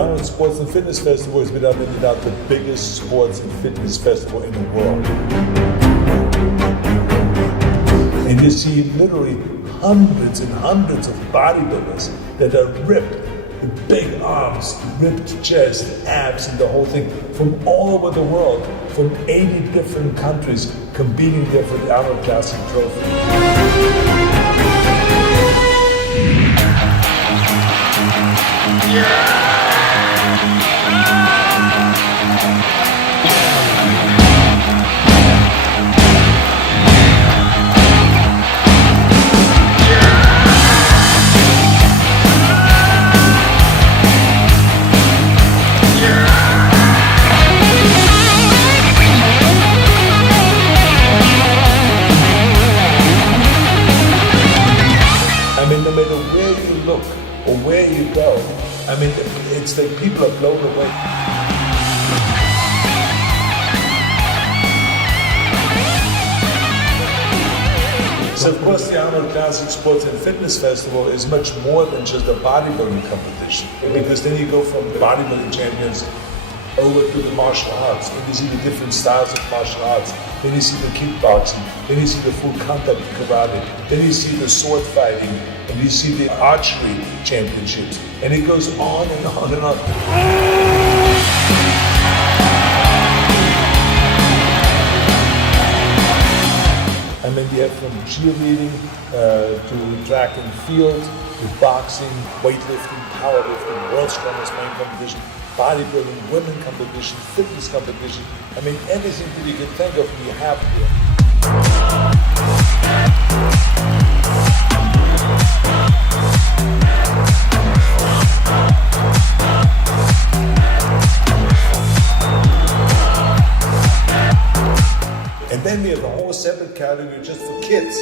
Arnold Sports and Fitness Festival is without any doubt the biggest sports and fitness festival in the world. And you see literally hundreds and hundreds of bodybuilders that are ripped, with big arms, ripped chest, abs, and the whole thing, from all over the world, from 80 different countries, competing there for the Arnold Classic Trophy. I mean, no matter where you look or where you go, I mean, it's like people are blown away. So of course the Arnold Classic Sports and Fitness Festival is much more than just a bodybuilding competition, because then you go from the bodybuilding champions over to the martial arts, and you see the different styles of martial arts. Then you see the kickboxing, then you see the full contact karate, then you see the sword fighting, and you see the archery championships, and it goes on and on and on. I mean, we have from cheerleading to track and field, to boxing, weightlifting, powerlifting, world's strongest man competition, bodybuilding, women competition, fitness competition. I mean, everything that you can think of, we have here. And then we have a whole separate category just for kids.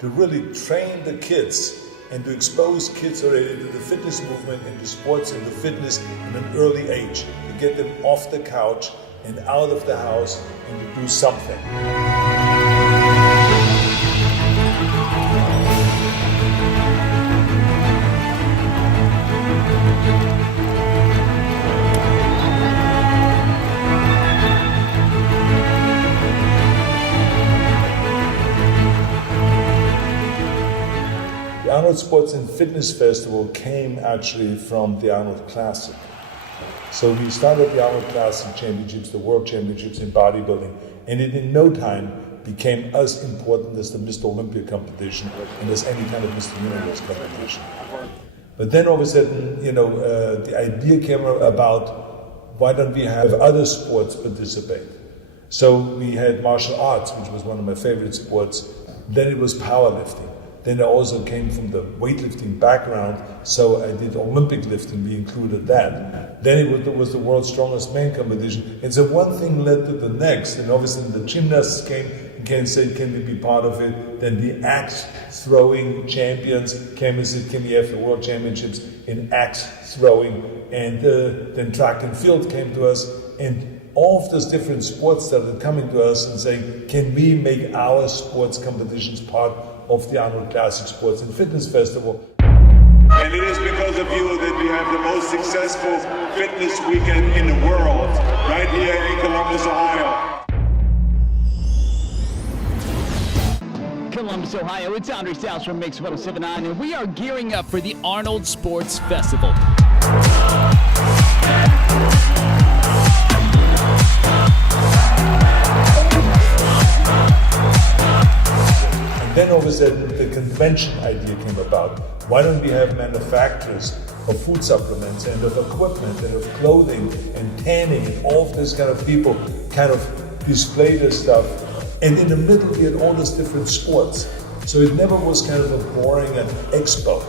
To really train the kids and to expose kids already to the fitness movement and the sports and the fitness in an early age, to get them off the couch and out of the house and to do something. The Arnold Sports and Fitness Festival came actually from the Arnold Classic. So we started the Arnold Classic Championships, the World Championships in bodybuilding, and it in no time became as important as the Mr. Olympia competition and as any kind of Mr. Universe competition. But then all of a sudden, the idea came about, why don't we have other sports participate? So we had martial arts, which was one of my favorite sports. Then it was powerlifting. Then I also came from the weightlifting background, so I did Olympic lifting, we included that. Then it was the world's strongest man competition. And so one thing led to the next, and obviously the gymnasts came and said, can we be part of it? Then the axe throwing champions came and said, can we have the world championships in axe throwing? And then track and field came to us, and all of those different sports started coming to us and saying, can we make our sports competitions part of the Arnold Classic Sports and Fitness Festival? And it is because of you that we have the most successful fitness weekend in the world, right here in Columbus, Ohio. Columbus, Ohio, it's Andre Styles from Mix 1079, and we are gearing up for the Arnold Sports Festival. Then all of a sudden the convention idea came about. Why don't we have manufacturers of food supplements and of equipment and of clothing and tanning and all of this kind of people kind of display their stuff. And in the middle we had all these different sports. So it never was kind of a boring expo.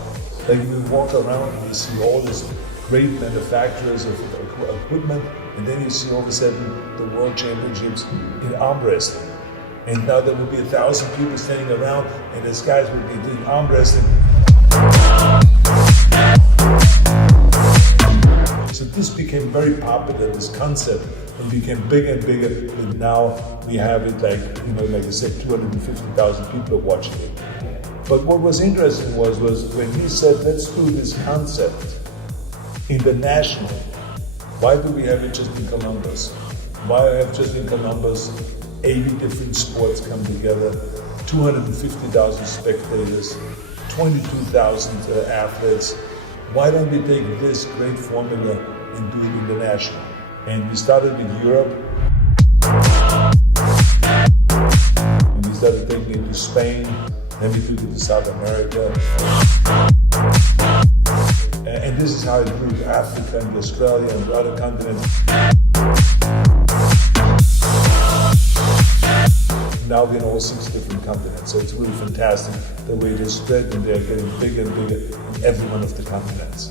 Like you walk around and you see all these great manufacturers of equipment, and then you see all of a sudden the World Championships in arm wrestling. And now there will be 1,000 people standing around, and these guys will be doing arm wrestling. So this became very popular, this concept and became bigger and bigger, and now we have it like I said, 250,000 people are watching it. But what was interesting was when he said, let's do this concept international. Why do we have it just in Columbus? Why have just in Columbus 80 different sports come together, 250,000 spectators, 22,000 athletes? Why don't we take this great formula and do it international? And we started with Europe. And we started taking it to Spain. Then we took it to South America. And this is how it grew to Africa and Australia and other continents. Now we're in all 6 different continents, so it's really fantastic the way they spread, and they're getting bigger and bigger in every one of the continents.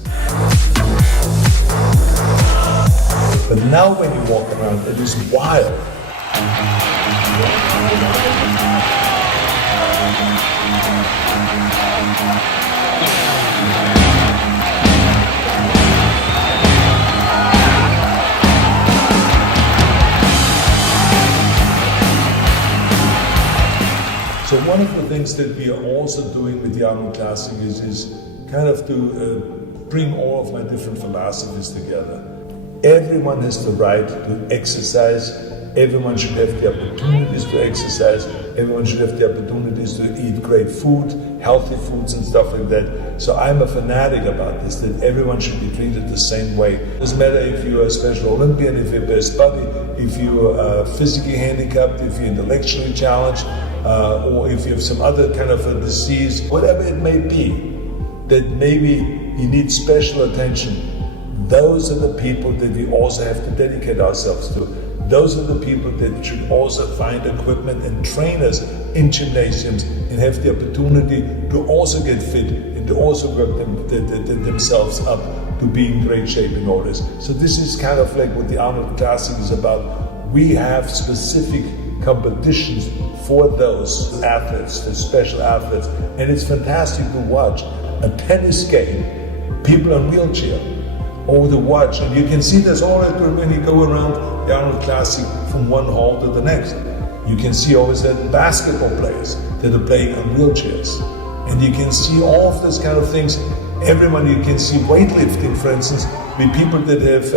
But now when you walk around, it is wild. So one of the things that we are also doing with the Arnold Classic is kind of to bring all of my different philosophies together. Everyone has the right to exercise. Everyone should have the opportunities to exercise. Everyone should have the opportunities to eat great food, healthy foods and stuff like that. So I'm a fanatic about this, that everyone should be treated the same way. It doesn't matter if you're a Special Olympian, if you're best buddy, if you're physically handicapped, if you're intellectually challenged, or if you have some other kind of a disease, whatever it may be, that maybe you need special attention. Those are the people that we also have to dedicate ourselves to. Those are the people that should also find equipment and trainers in gymnasiums and have the opportunity to also get fit and to also work themselves up to be in great shape in all this. So this is kind of like what the Arnold Classic is about. We have specific competitions for those athletes, the special athletes, and it's fantastic to watch a tennis game, people on wheelchair, or to watch, and you can see this all when you go around the Arnold Classic from one hall to the next. You can see always that basketball players that are playing on wheelchairs, and you can see all of these kind of things. Everyone, you can see weightlifting, for instance, with people that have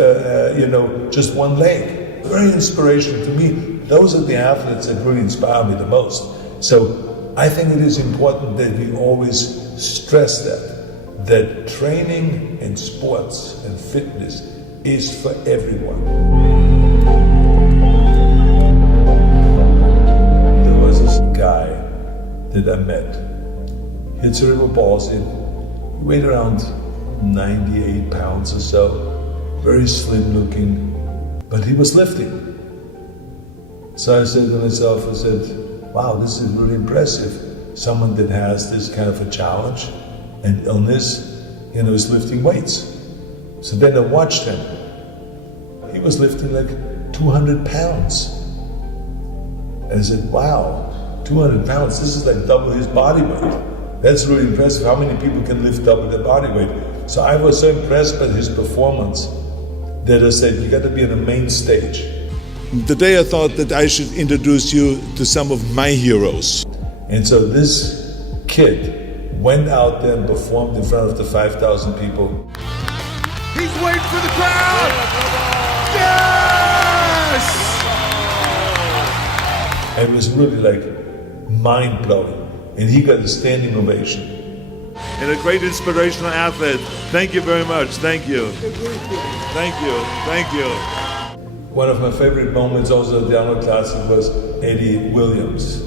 just one leg. Very inspirational to me. Those are the athletes that really inspire me the most. So I think it is important that we always stress that training and sports and fitness is for everyone. There was this guy that I met. He had cerebral palsy. He weighed around 98 pounds or so, very slim looking, but he was lifting. So I said to myself, wow, this is really impressive. Someone that has this kind of a challenge and illness, is lifting weights. So then I watched him. He was lifting like 200 pounds. And I said, wow, 200 pounds, this is like double his body weight. That's really impressive. How many people can lift double their body weight? So I was so impressed by his performance that I said, you got to be on the main stage. Today I thought that I should introduce you to some of my heroes. And so this kid went out there and performed in front of the 5,000 people. He's waiting for the crowd! Yes! And it was really like mind-blowing. And he got a standing ovation. And a great inspirational athlete. Thank you very much. Thank you. Thank you. Thank you. One of my favorite moments also at the Arnold Classic was Eddie Williams,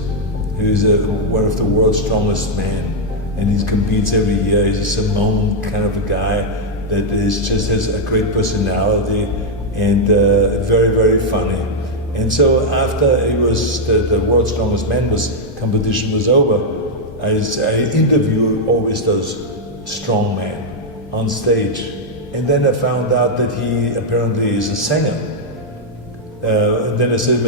who is one of the world's strongest men. And he competes every year. He's a Samoan kind of a guy that just has a great personality and very, very funny. And so after it was the world's strongest man competition was over, I interview always those strong men on stage. And then I found out that he apparently is a singer. And then I said,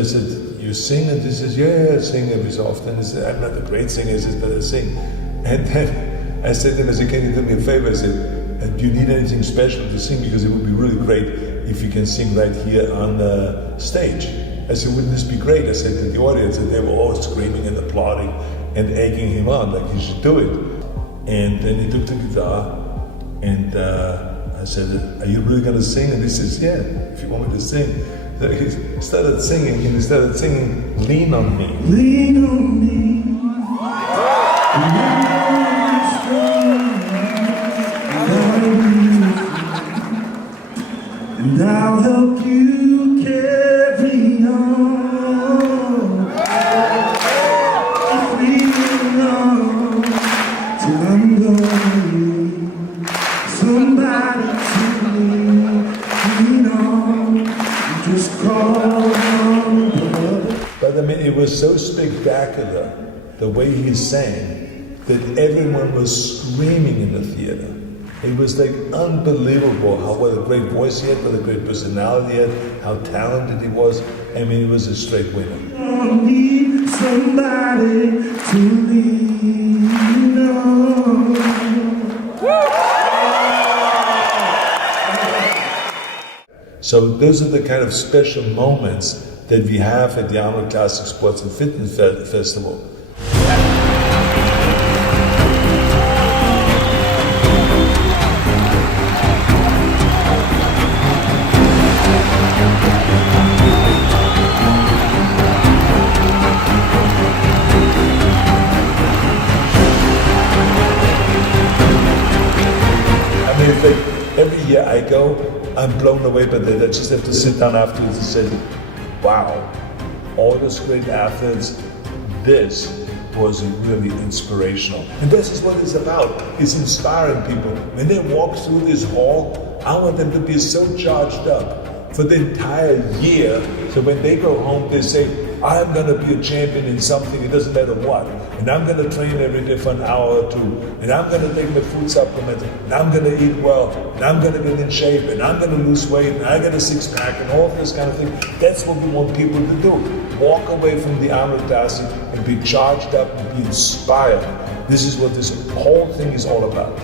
you sing? And he says, yeah, I sing every so often. I said, I'm not a great singer, he says, but I sing. And then I said to him, can you do me a favor? I said, do you need anything special to sing? Because it would be really great if you can sing right here on the stage. I said, wouldn't this be great? I said to the audience, and they were all screaming and applauding and egging him on, like he should do it. And then he took the guitar, and I said, are you really going to sing? And he says, yeah, if you want me to sing. So he started singing, and he started singing, Lean on Me. Lean on me. And I'll help you carry on. Lean on till I'm gone. Somebody to lean on. Just call on brother. But I mean, it was so spectacular, the way he sang, that everyone was screaming in the theater. It was like unbelievable what a great voice he had, what a great personality he had, how talented he was. I mean, he was a straight winner. I need somebody to lean on. So those are the kind of special moments that we have at the Arnold Classic Sports and Fitness Festival. I mean, it's like every year I go, I'm blown away by that. I just have to sit down afterwards and say, wow, all those great athletes, this was really inspirational. And this is what it's about. It's inspiring people. When they walk through this hall, I want them to be so charged up for the entire year. So when they go home, they say, I'm going to be a champion in something, it doesn't matter what. And I'm going to train every day for an hour or two. And I'm going to take my food supplements. And I'm going to eat well. And I'm going to get in shape. And I'm going to lose weight. And I get a six-pack and all this kind of thing. That's what we want people to do. Walk away from the Arnold Classic and be charged up and be inspired. This is what this whole thing is all about.